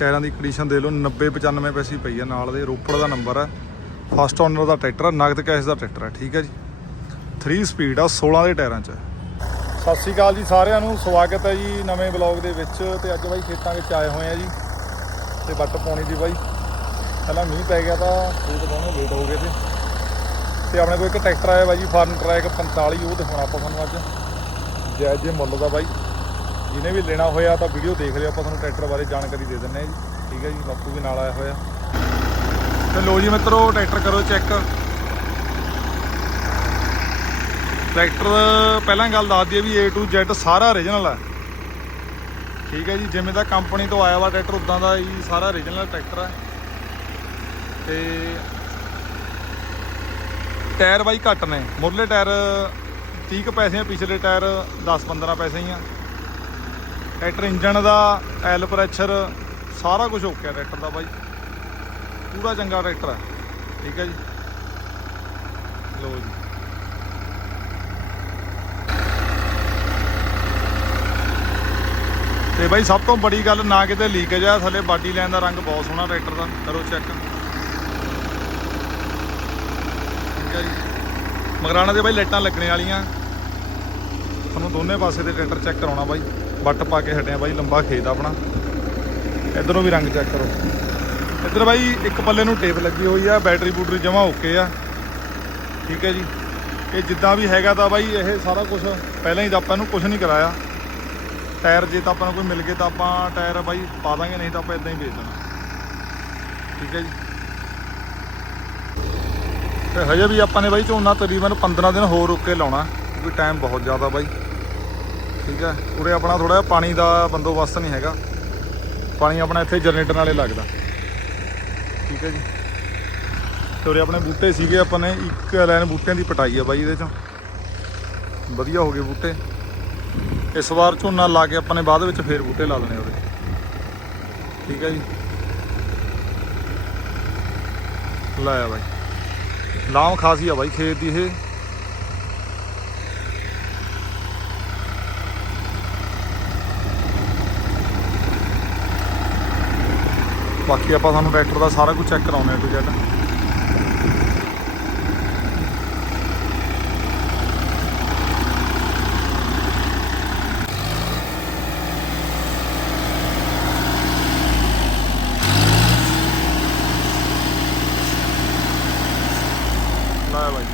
ਟਾਇਰਾਂ ਦੀ ਕੰਡੀਸ਼ਨ ਦੇ ਲਓ 90 95 ਪੈਸੇ ਪਈ ਆ, ਨਾਲ ਦੇ ਰੋਪੜ ਦਾ ਨੰਬਰ ਹੈ ਫਸਟ ਓਨਰ ਦਾ ਟਰੈਕਟਰ ਆ, ਨਗਦ ਕੈਸ਼ ਦਾ ਟਰੈਕਟਰ ਆ, ਠੀਕ ਹੈ ਜੀ। 3 ਸਪੀਡ ਆ 16 ਦੇ ਟਾਇਰਾਂ 'ਚ। ਸਤਿ ਸ਼੍ਰੀ ਅਕਾਲ ਜੀ ਸਾਰਿਆਂ ਨੂੰ, ਸਵਾਗਤ ਹੈ ਜੀ ਨਵੇਂ ਬਲੌਗ ਦੇ ਵਿੱਚ। ਤੇ ਅੱਜ ਬਾਈ ਖੇਤਾਂ ਵਿੱਚ ਆਏ ਹੋਏ ਆ ਜੀ। ਤੇ ਵੱਟ ਪਾਉਣੀ ਦੀ ਬਾਈ। ਪਹਿਲਾਂ ਮੀਂਹ ਪੈ ਗਿਆ ਤਾਂ ਖੇਤ ਬਹੁਤ ਲੇਟ ਹੋ ਗਏ ਤੇ ਤੇ ਆਪਣੇ ਕੋਲ ਇੱਕ ਟਰੈਕਟਰ ਆਇਆ ਬਾਈ ਜੀ ਫਾਰਮ ਟਰੈਕ 45 ਉਹ ਦਿਖਾਉਣਾ ਆਪਾਂ ਤੁਹਾਨੂੰ ਅੱਜ। ਜੈ ਜੇ ਮੁੱਲ ਦਾ ਬਾਈ। ਜਿਹਨੇ ਵੀ ਲੈਣਾ ਹੋਇਆ ਤਾਂ ਵੀਡੀਓ ਦੇਖ ਲਿਓ, ਆਪਾਂ ਤੁਹਾਨੂੰ ਟਰੈਕਟਰ ਬਾਰੇ ਜਾਣਕਾਰੀ ਦੇ ਦਿੰਨੇ ਆ ਜੀ। ਠੀਕ ਹੈ ਜੀ, ਬਾਪੂ ਵੀ ਨਾਲ ਆਇਆ ਹੋਇਆ। ਤੇ ਲੋ ਜੀ ਮਿੱਤਰੋ, ਟਰੈਕਟਰ ਕਰੋ ਚੈੱਕ। ਟਰੈਕਟਰ ਪਹਿਲਾਂ ਗੱਲ ਦੱਸ ਦਈਏ ਵੀ A to Z ਸਾਰਾ origignal ਹੈ ਠੀਕ ਹੈ ਜੀ, ਜਿਵੇਂ ਦਾ ਕੰਪਨੀ ਤੋਂ ਆਇਆ ਵਾ ਟਰੈਕਟਰ, ਉਦਾਂ ਦਾ ਹੀ ਸਾਰਾ origignal ਟਰੈਕਟਰ ਹੈ ਤੇ ਟਾਇਰ ਬਾਈ ਘੱਟ ਨੇ। ਮੁੱਢਲੇ ਟਾਇਰ 30 ਕੁ ਪੈਸੇ ਆ, ਪਿਛਲੇ ਟਾਇਰ 10-15 ਪੈਸੇ ਹੀ ਆ। ਟਰੈਕਟਰ ਇੰਜਣ ਦਾ ਐਲ ਪ੍ਰੈਸ਼ਰ ਸਾਰਾ ਕੁਝ ਓਕੇ ਆ ਟਰੈਕਟਰ ਦਾ ਬਾਈ। ਪੂਰਾ ਚੰਗਾ ਟਰੈਕਟਰ ਹੈ ਠੀਕ ਹੈ ਜੀ। ਲੋ ਜੀ। ਤੇ ਬਾਈ ਸਭ ਤੋਂ ਬੜੀ ਗੱਲ ਨਾ ਕਿਤੇ ਲੀਕੇਜ ਆ, ਥੱਲੇ ਬਾਡੀ ਲਾਈਨ ਦਾ ਰੰਗ ਬਹੁਤ ਸੋਹਣਾ ਟਰੈਕਟਰ ਦਾ। ਕਰੋ ਚੈੱਕ ਠੀਕ ਹੈ ਜੀ। ਮਗਰਾਣਾ ਦੇ ਬਾਈ ਲਾਈਟਾਂ ਲੱਗਣੇ ਵਾਲੀਆਂ। ਤੁਹਾਨੂੰ ਦੋਨੇ ਪਾਸੇ ਦੇ ਟਰੈਕਟਰ ਚੈੱਕ ਕਰਾਉਣਾ ਬਾਈ। ਵੱਟ ਪਾ ਕੇ ਹਟਿਆ ਬਾਈ, ਲੰਬਾ ਖੇਤ ਆਪਣਾ। ਇਧਰੋਂ ਵੀ ਰੰਗ ਚੈੱਕ ਕਰੋ। ਇੱਧਰ ਬਾਈ, ਇੱਕ ਪੱਲੇ ਨੂੰ ਟੇਪ ਲੱਗੀ ਹੋਈ ਆ ਬੈਟਰੀ ਬੂਟਰੀ ਜਮਾ ਓਕੇ ਆ। ਠੀਕ ਹੈ ਜੀ। ਇਹ ਜਿੱਦਾਂ ਵੀ ਹੈਗਾ ਤਾਂ ਬਾਈ, ਇਹ ਸਾਰਾ ਕੁਝ ਪਹਿਲਾਂ ਹੀ ਤਾਂ ਆਪਾਂ ਇਹਨੂੰ ਕੁਝ ਨਹੀਂ ਕਰਾਇਆ। ਟਾਇਰ ਜੇ ਤਾਂ ਆਪਾਂ ਨੂੰ ਕੋਈ ਮਿਲ ਗਏ ਤਾਂ ਆਪਾਂ ਟਾਇਰ ਬਾਈ ਪਾ ਦਾਂਗੇ, ਨਹੀਂ ਤਾਂ ਆਪਾਂ ਇਦਾਂ ਹੀ ਵੇਚ ਦਾਂਗੇ। ਠੀਕ ਹੈ ਜੀ। ਤੇ ਹਜੇ ਵੀ ਆਪਾਂ ਨੇ ਬਾਈ ਝੋਨਾ ਤਕਰੀਬਨ 15 ਦਿਨ ਹੋਰ ਰੁੱਕ ਕੇ ਲਾਉਣਾ, ਕਿਉਂਕਿ ਟਾਈਮ ਬਹੁਤ ਜ਼ਿਆਦਾ ਬਾਈ। ਠੀਕ ਹੈ? ਉਰੇ ਆਪਣਾ ਥੋੜਾ ਜਿਹਾ ਪਾਣੀ ਦਾ ਬੰਦੋਬਸਤ ਨਹੀਂ ਹੈਗਾ। ਪਾਣੀ ਆਪਣਾ ਇੱਥੇ ਜਨਰੇਟਰ ਨਾਲੇ ਲੱਗਦਾ। ਠੀਕ ਹੈ ਜੀ? ਤੇ ਉਰੇ ਆਪਣੇ ਬੂਟੇ ਸੀਗੇ ਆਪਾਂ ਨੇ, ਇੱਕ ਲਾਈਨ ਬੂਟਿਆਂ ਦੀ ਪਟਾਈ ਆ ਬਾਈ ਇਹਦੇ ਚੋਂ। ਵਧੀਆ ਹੋ ਗਏ ਬੂਟੇ। ਇਸ ਵਾਰ ਝੋਨਾ ਲਾ ਕੇ ਆਪਾਂ ਨੇ ਬਾਅਦ ਵਿੱਚ ਫੇਰ ਬੂਟੇ ਲਾ ਦੇਣੇ ਉਹਦੇ ਠੀਕ ਹੈ ਜੀ? ਲਾਇਆ ਬਾਈ। ਲਾਮ ਖਾਸੀ ਆ ਬਾਈ ਖੇਤ ਦੀ ਇਹ। ਬਾਕੀ ਆਪਾਂ ਤੁਹਾਨੂੰ ਟਰੈਕਟਰ ਦਾ ਸਾਰਾ ਕੁਝ ਚੈੱਕ ਕਰਾਉਂਦੇ ਆ ਟੂ ਜੈਡ ਲਾਇਆ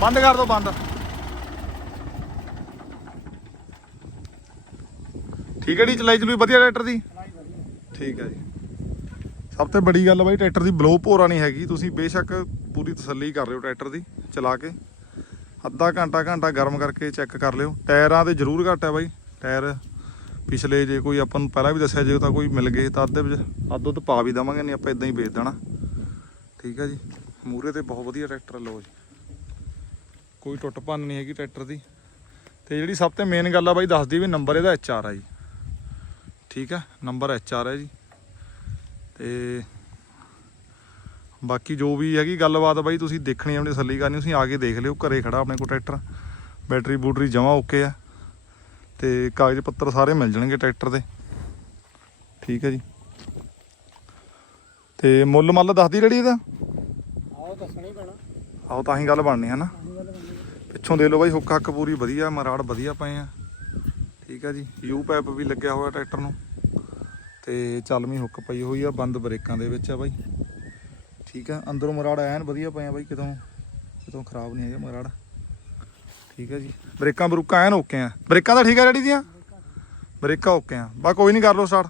ਬੰਦ ਕਰ ਦੋ, ਬੰਦ। ਠੀਕ ਹੈ ਜੀ, ਚਲਾਈ ਚਲੂਈ ਵਧੀਆ ਟਰੈਕਟਰ ਦੀ। ਠੀਕ ਹੈ ਜੀ। ਸਭ ਤੋਂ ਬੜੀ ਗੱਲ ਬਾਈ, ਟਰੈਕਟਰ ਦੀ ਬਲੋ ਭੋਰਾ ਨਹੀਂ ਹੈਗੀ। ਤੁਸੀਂ ਬੇਸ਼ੱਕ ਪੂਰੀ ਤਸੱਲੀ ਕਰ ਲਿਓ ਟਰੈਕਟਰ ਦੀ, ਚਲਾ ਕੇ। ਅੱਧਾ ਘੰਟਾ ਘੰਟਾ ਗਰਮ ਕਰਕੇ ਚੈੱਕ ਕਰ ਲਿਓ। ਟਾਇਰਾਂ ਤੇ ਜ਼ਰੂਰ ਘੱਟ ਹੈ ਬਾਈ। ਟਾਇਰ ਪਿਛਲੇ ਜੇ ਕੋਈ ਆਪਾਂ ਨੂੰ ਪਹਿਲਾਂ ਵੀ ਦੱਸਿਆ, ਜੇ ਤਾਂ ਕੋਈ ਮਿਲ ਗਏ ਤਾਂ ਅੱਧੇ ਵਿੱਚ ਅੱਧ ਉੱਧ ਪਾ ਵੀ ਦੇਵਾਂਗੇ, ਨਹੀਂ ਆਪਾਂ ਇਦਾਂ ਹੀ ਵੇਚ ਦੇਣਾ। ਠੀਕ ਹੈ ਜੀ। ਮੂਰੇ ਤੇ ਬਹੁਤ ਵਧੀਆ ਟਰੈਕਟਰ ਲੋ ਜੀ। ਕੋਈ ਟੁੱਟ ਭੰਨ ਨਹੀਂ ਹੈਗੀ ਟਰੈਕਟਰ ਦੀ। ਤੇ ਜਿਹੜੀ ਸਭ ਤੋਂ ਮੇਨ ਗੱਲ ਆ ਬਾਈ, ਦੱਸਦੀ ਵੀ ਨੰਬਰ ਇਹਦਾ ਐਚ ਆਰ ਆ ਜੀ। ਠੀਕ ਹੈ ਨੰਬਰ ਐਚ ਆਰ ਹੈ ਜੀ। ਤੇ ਬਾਕੀ ਜੋ ਵੀ ਹੈਗੀ ਗੱਲਬਾਤ ਬਾਈ ਤੁਸੀਂ ਦੇਖਣੀ ਆਪਣੀ ਤਸੱਲੀ ਕਰਨੀ ਤੁਸੀਂ ਆ ਕੇ ਦੇਖ ਲਿਓ ਘਰੇ ਖੜਾ ਆਪਣੇ ਕੋਲ ਟਰੈਕਟਰ ਬੈਟਰੀ ਬੂਟਰੀ ਜਮਾ ਓਕੇ ਆ। ਤੇ ਕਾਗਜ਼ ਪੱਤਰ ਸਾਰੇ ਮਿਲ ਜਾਣਗੇ ਟਰੈਕਟਰ ਦੇ। ਠੀਕ ਹੈ ਜੀ। ਤੇ ਮੁੱਲ ਮੱਲ ਦੱਸਦੀ ਰੜੀ ਇਹਦਾ? ਆਓ ਦੱਸਣਾ ਪੈਣਾ। ਆਓ ਤਾਂ ਹੀ ਗੱਲ ਬਣਨੀ ਹੈ ਨਾ। ਪਿੱਛੋਂ ਦੇ ਲਓ ਬਾਈ ਹੁੱਕ ਹੱਕ ਪੂਰੀ ਵਧੀਆ ਮਰਾੜ ਵਧੀਆ ਪਏ ਆ। ਠੀਕ ਆ ਜੀ। ਯੂ ਪੈਪ ਵੀ ਲੱਗਿਆ ਹੋਇਆ ਟਰੈਕਟਰ ਨੂੰ। ਤੇ ਚੱਲਵੀਂ ਹੁੱਕ ਪਈ ਹੋਈ ਆ, ਬੰਦ ਬ੍ਰੇਕਾਂ ਦੇ ਵਿੱਚ ਆ ਬਾਈ। ਠੀਕ ਆ, ਅੰਦਰੋਂ ਮਰਾੜ ਐਨ ਵਧੀਆ ਪਏ ਆ ਬਾਈ, ਕਿਤੋਂ ਕਿਤੋਂ ਖਰਾਬ ਨਹੀਂ ਹੈਗਾ ਮਰਾੜ। ਠੀਕ ਆ ਜੀ। ਬ੍ਰੇਕਾਂ ਬਰੂਕਾਂ ਐਨ ਓਕੇ ਆ। ਬ੍ਰੇਕਾਂ ਤਾਂ ਠੀਕ ਆ ਰੈਡੀ ਦੀਆਂ? ਬ੍ਰੇਕਾਂ ਓਕੇ ਆ। ਬਾ ਕੋਈ ਨਹੀਂ, ਕਰ ਲਓ ਸਟਾਰਟ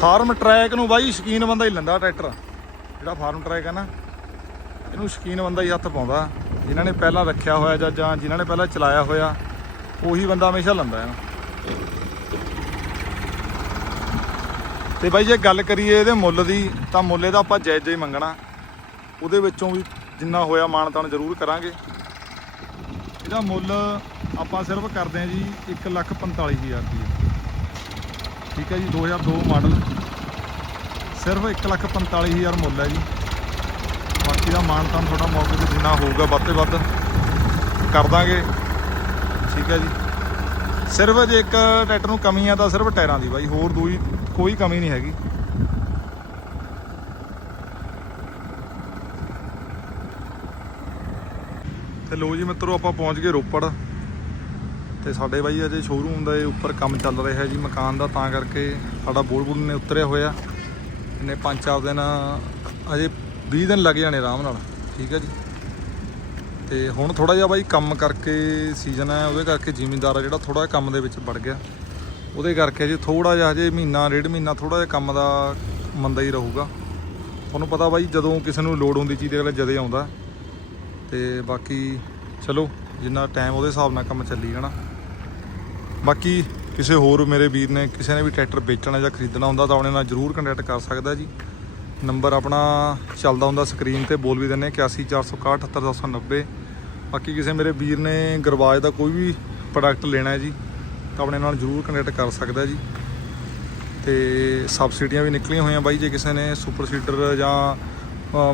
ਫਾਰਮ ਟਰੈਕ ਨੂੰ ਬਾਈ ਸ਼ਕੀਨ ਬੰਦਾ ਹੀ ਲੈਂਦਾ ਟਰੈਕਟਰ। ਜਿਹੜਾ ਫਾਰਮ ਟਰੈਕ ਹੈ ਨਾ ਇਹਨੂੰ ਸ਼ਕੀਨ ਬੰਦਾ ਹੀ ਹੱਥ ਪਾਉਂਦਾ। ਜਿਨ੍ਹਾਂ ਨੇ ਪਹਿਲਾਂ ਰੱਖਿਆ ਹੋਇਆ ਜਾਂ ਜਾਂ ਜਿਨ੍ਹਾਂ ਨੇ ਪਹਿਲਾਂ ਚਲਾਇਆ ਹੋਇਆ, ਉਹੀ ਬੰਦਾ ਹਮੇਸ਼ਾ ਲੈਂਦਾ ਹੈ। ਤੇ ਬਾਈ ਜੇ ਗੱਲ ਕਰੀਏ ਇਹਦੇ ਮੁੱਲ ਦੀ, ਤਾਂ ਮੁੱਲ ਇਹਦਾ ਆਪਾਂ ਜਾਇਜ਼ ਹੀ ਮੰਗਣਾ। ਉਹਦੇ ਵਿੱਚੋਂ ਵੀ ਜਿੰਨਾ ਹੋਇਆ ਮਾਣ ਤਾਣ ਜ਼ਰੂਰ ਕਰਾਂਗੇ। ਇਹਦਾ ਮੁੱਲ ਆਪਾਂ ਸਿਰਫ ਕਰਦੇ ਹਾਂ ਜੀ 145000 ਰੁਪਏ ਠੀਕ ਹੈ ਜੀ 2002 ਮਾਡਲ। ਸਿਰਫ 145000 ਮੁੱਲ ਹੈ ਜੀ। ਬਾਕੀ ਦਾ ਮਾਨ ਤਾਂ ਤੁਹਾਡਾ ਮੌਕੇ ਤੇ ਜਿੰਨਾ ਹੋਊਗਾ, ਵੱਧ ਤੋਂ ਵੱਧ ਕਰ ਦਾਂਗੇ। ਠੀਕ ਹੈ ਜੀ। ਸਿਰਫ ਜੇ ਇੱਕ ਟਰੈਕਟਰ ਨੂੰ ਕਮੀ ਆ ਤਾਂ ਸਿਰਫ ਟਾਇਰਾਂ ਦੀ ਬਾਈ, ਹੋਰ ਦੂਈ ਕੋਈ ਕਮੀ ਨਹੀਂ ਹੈਗੀ। ਤੇ ਲੋ ਜੀ ਮਿੱਤਰੋ, ਆਪਾਂ ਪਹੁੰਚ ਗਏ ਰੋਪੜ। ਤੇ ਸਾਡੇ ਬਾਈ ਅਜੇ ਸ਼ੋਰੂਮ ਦਾ ਉੱਪਰ ਕੰਮ ਚੱਲ ਰਿਹਾ ਜੀ ਮਕਾਨ ਦਾ, ਤਾਂ ਕਰਕੇ ਸਾਡਾ ਬੋਲ ਬੋਲ ਨੇ ਉਤਰਿਆ ਹੋਇਆ। ਇਹਨੇ ਪੰਜ ਚਾਰ ਦਿਨ ਅਜੇ 20 ਦਿਨ ਲੱਗ ਜਾਣੇ ਆਰਾਮ ਨਾਲ, ਠੀਕ ਹੈ ਜੀ। ਤੇ ਹੁਣ ਥੋੜਾ ਜਿਹਾ ਬਾਈ ਕੰਮ ਕਰਕੇ ਸੀਜ਼ਨ ਹੈ, ਉਹਦੇ ਕਰਕੇ ਜ਼ਿਮੀਂਦਾਰ ਆ ਜਿਹੜਾ ਥੋੜਾ ਜਿਹਾ ਕੰਮ ਦੇ ਵਿੱਚ ਵੜ ਗਿਆ। ਉਹਦੇ ਕਰਕੇ ਜੀ ਥੋੜਾ ਜਿਹਾ ਹਜੇ ਮਹੀਨਾ, ਡੇਢ ਮਹੀਨਾ ਥੋੜਾ ਜਿਹਾ ਕੰਮ ਦਾ ਮੰਦਾ ਹੀ ਰਹੂਗਾ। ਤੁਹਾਨੂੰ ਪਤਾ ਬਾਈ ਜਦੋਂ ਕਿਸੇ ਨੂੰ ਲੋੜ ਹੁੰਦੀ ਚੀਜ਼ ਦੇ, ਅਗਲਾ ਜਦੇ ਆਉਂਦਾ। ਤੇ ਬਾਕੀ ਚਲੋ, ਜਿੰਨਾ ਟਾਈਮ ਉਹਦੇ ਹਿਸਾਬ ਨਾਲ ਕੰਮ ਚੱਲੀ ਜਾਣਾ। ਬਾਕੀ ਕਿਸੇ ਹੋਰ ਮੇਰੇ ਵੀਰ ਨੇ ਕਿਸੇ ਨੇ ਵੀ ਟਰੈਕਟਰ ਵੇਚਣਾ ਜਾਂ ਖਰੀਦਣਾ ਹੁੰਦਾ ਤਾਂ ਉਹਨੇ ਨਾਲ ਜਰੂਰ ਕੰਟੈਕਟ ਕਰ ਸਕਦਾ ਜੀ। ਨੰਬਰ ਆਪਣਾ ਚੱਲਦਾ ਹੁੰਦਾ ਸਕਰੀਨ ਤੇ, ਬੋਲ ਵੀ ਦਿੰਨੇ 8146678290 ਬਾਕੀ ਕਿਸੇ ਮੇਰੇ ਵੀਰ ਨੇ ਗਰਵਾਜ ਦਾ ਕੋਈ ਵੀ ਪ੍ਰੋਡਕਟ ਲੈਣਾ ਹੈ ਜੀ, ਤਾਂ ਆਪਣੇ ਨਾਲ ਜਰੂਰ ਕੰਟੈਕਟ ਕਰ ਸਕਦਾ ਜੀ। ਤੇ ਸਬਸਿਡੀਆਂ ਵੀ ਨਿਕਲੀਆਂ ਹੋਈਆਂ ਬਾਈ, ਜੇ ਕਿਸੇ ਨੇ ਸੁਪਰ ਸੀਡਰ ਜਾਂ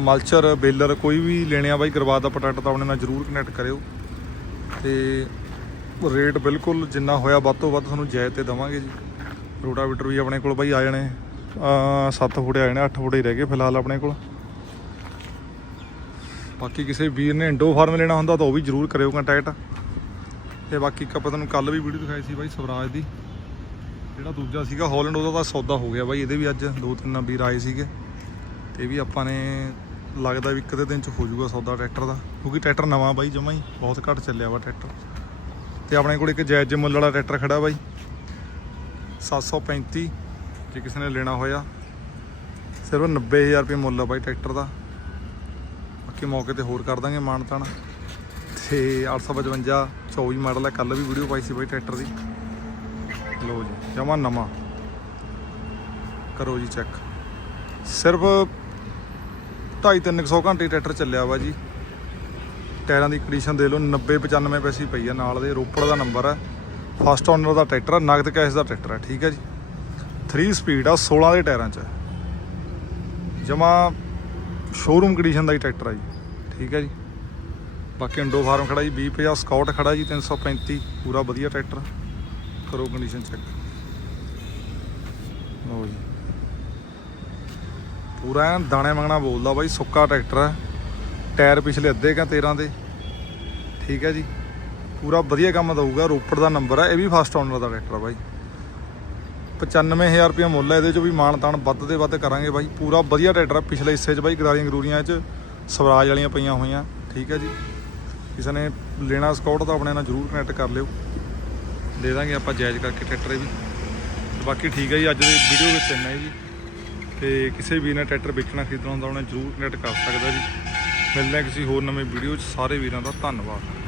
ਮਲਚਰ ਬੇਲਰ ਕੋਈ ਵੀ ਲੈਣੇ ਆ ਬਾਈ, ਗਰਵਾਜ ਦਾ ਪ੍ਰੋਡਕਟ ਤਾਂ ਆਪਣੇ ਨਾਲ ਜਰੂਰ ਕਨੈਕਟ ਕਰਿਓ। ਤੇ ਰੇਟ ਬਿਲਕੁਲ ਜਿੰਨਾ ਹੋਇਆ ਵੱਧ ਤੋਂ ਵੱਧ ਤੁਹਾਨੂੰ ਜਾਇਜ਼ ਤੇ ਦਵਾਂਗੇ ਜੀ। ਰੋਟਾਵੀਟਰ ਵੀ ਆਪਣੇ ਕੋਲ ਬਾਈ ਆ ਜਾਣੇ। 7 ਫੁੱਟੇ ਆ ਨੇ 8 ਫੁੱਟੇ ਹੀ ਰਹਿ ਗਏ ਫਿਲਹਾਲ ਆਪਣੇ ਕੋਲ। ਬਾਕੀ ਕਿਸੇ ਵੀਰ ਨੇ ਇੰਡੋ ਫਾਰਮ ਲੈਣਾ ਹੁੰਦਾ ਤਾਂ ਉਹ ਵੀ ਜਰੂਰ ਕਰਿਓ ਕੰਟੈਕਟ ਤੇ ਬਾਕੀ ਇੱਕ ਆਪਾਂ ਤੁਹਾਨੂੰ ਕੱਲ ਵੀ ਵੀਡੀਓ ਦਿਖਾਈ ਸੀ ਬਾਈ ਸਵਰਾਜ ਦੀ। ਜਿਹੜਾ ਦੂਜਾ ਸੀਗਾ, ਹਾਲੈਂਡ ਉਹਦਾ ਤਾਂ ਸੌਦਾ ਹੋ ਗਿਆ ਬਾਈ, ਇਹਦੇ ਵੀ ਅੱਜ ਦੋ ਤਿੰਨ ਵੀਰ ਆਏ ਸੀਗੇ। ਤੇ ਇਹ ਵੀ ਆਪਾਂ ਨੇ ਲੱਗਦਾ ਵੀ ਇੱਕ ਦੇ ਦਿਨ ਚ ਹੋ ਜਾਊਗਾ ਸੌਦਾ ਟਰੈਕਟਰ ਦਾ। ਕਿਉਂਕਿ ਟਰੈਕਟਰ ਨਵਾਂ ਬਾਈ ਜਮਾ ਹੀ, ਬਹੁਤ ਘੱਟ ਚੱਲਿਆ ਵਾ ਟਰੈਕਟਰ। ਤੇ ਆਪਣੇ ਕੋਲ ਇੱਕ ਜਾਇਜ਼ ਜਿਹੇ ਮੁੱਲ ਵਾਲਾ ਟਰੈਕਟਰ ਖੜਾ ਬਾਈ। 735 ਜੇ ਕਿਸੇ ਨੇ ਲੈਣਾ ਹੋਇਆ। ਸਿਰਫ 90000 ਰੁਪਏ ਮੁੱਲ ਆ ਬਾਈ ਟਰੈਕਟਰ ਦਾ। ਬਾਕੀ ਮੌਕੇ ਤੇ ਹੋਰ ਕਰ ਦਾਂਗੇ ਮਾਨ ਤਾਨ ਤੇ 855 24 ਮਾਡਲ ਹੈ ਕੱਲ ਵੀ ਵੀਡੀਓ ਪਾਈ ਸੀ ਬਾਈ ਟਰੈਕਟਰ ਦੀ। ਲੋ ਜੀ, ਜਮਾ ਨਵਾਂ। ਕਰੋ ਜੀ ਚੈੱਕ। ਸਿਰਫ 2.5-300 ਘੰਟੇ ਟਰੈਕਟਰ ਚੱਲਿਆ ਵਾ ਜੀ। ਟਾਇਰਾਂ ਦੀ ਕੰਡੀਸ਼ਨ ਦੇ ਲਓ 90 95 ਪੈਸੇ ਪਈ ਆ ਨਾਲ ਦੇ। ਰੋਪੜ ਦਾ ਨੰਬਰ ਹੈ ਫਸਟ ਓਨਰ ਦਾ ਟਰੈਕਟਰ ਆ, ਨਗਦ ਕੈਸ਼ ਦਾ ਟਰੈਕਟਰ ਹੈ ਠੀਕ ਹੈ ਜੀ। 3 ਸਪੀਡ ਆ 16 ਦੇ ਟਾਇਰਾਂ 'ਚ। ਜਮਾ ਸ਼ੋਰੂਮ ਕੰਡੀਸ਼ਨ ਦਾ ਹੀ ਟਰੈਕਟਰ ਆ ਜੀ। ਠੀਕ ਹੈ ਜੀ। ਬਾਕੀ ਇੰਡੋ ਫਾਰਮ ਖੜਾ ਜੀ 2050 ਸਕਾਊਟ ਖੜਾ ਜੀ 335 ਪੂਰਾ ਵਧੀਆ ਟਰੈਕਟਰ ਕਰੋ ਕੰਡੀਸ਼ਨ ਚੈੱਕ ਲਓ ਜੀ। ਪੂਰਾ ਐਨ ਦਾਣੇ ਮੰਗਣਾ ਬੋਲਦਾ ਬਾਈ, ਸੁੱਕਾ ਟਰੈਕਟਰ ਹੈ ਟਾਇਰ ਪਿਛਲੇ ਅੱਧੇ ਕਾ 13 ਦੇ। ਠੀਕ ਹੈ ਜੀ। ਪੂਰਾ ਵਧੀਆ ਕੰਮ ਦਊਗਾ, ਰੋਪੜ ਦਾ ਨੰਬਰ ਹੈ ਇਹ ਵੀ ਫਸਟ ਓਨਰ ਦਾ ਟਰੈਕਟਰ ਆ ਬਾਈ। 95000 ਰੁਪਏ ਮੁੱਲ ਹੈ ਇਹਦੇ ਚੋਂ ਵੀ ਮਾਣ ਤਾਣ ਵੱਧ ਦੇ ਵੱਧ ਕਰਾਂਗੇ ਬਾਈ। ਪੂਰਾ ਵਧੀਆ ਟਰੈਕਟਰ ਆ, ਪਿਛਲੇ ਹਿੱਸੇ 'ਚ ਬਾਈ ਗਰਾਰੀਆਂ ਗਰੂਰੀਆਂ 'ਚ ਸਵਰਾਜ ਵਾਲੀਆਂ ਪਈਆਂ ਹੋਈਆਂ, ਠੀਕ ਹੈ ਜੀ। ਕਿਸੇ ਨੇ ਲੈਣਾ ਸਕਾਊਟ ਤਾਂ ਆਪਣੇ ਨਾਲ ਜਰੂਰ ਕਨੈਕਟ ਕਰ ਲਿਓ। ਦੇ ਦਾਂਗੇ ਆਪਾਂ ਜਾਇਜ਼ ਕਰਕੇ ਟਰੈਕਟਰ ਵੀ। ਬਾਕੀ ਠੀਕ ਹੈ ਜੀ, ਅੱਜ ਦੇ ਵੀਡੀਓ ਵਿੱਚ ਇੰਨਾ ਹੀ ਜੀ। ਤੇ ਕਿਸੇ ਵੀ ਨੇ ਟਰੈਕਟਰ ਵੇਚਣਾ, ਖਰੀਦਣਾ ਹੁੰਦਾ, ਉਹਨੇ ਜਰੂਰ ਕਨੈਕਟ ਕਰ ਸਕਦਾ ਜੀ। ਮਿਲਦੇ ਹਾਂ ਕਿਸੇ ਹੋਰ ਨਵੇਂ ਵੀਡੀਓ 'ਚ। ਸਾਰੇ ਵੀਰਾਂ ਦਾ ਧੰਨਵਾਦ।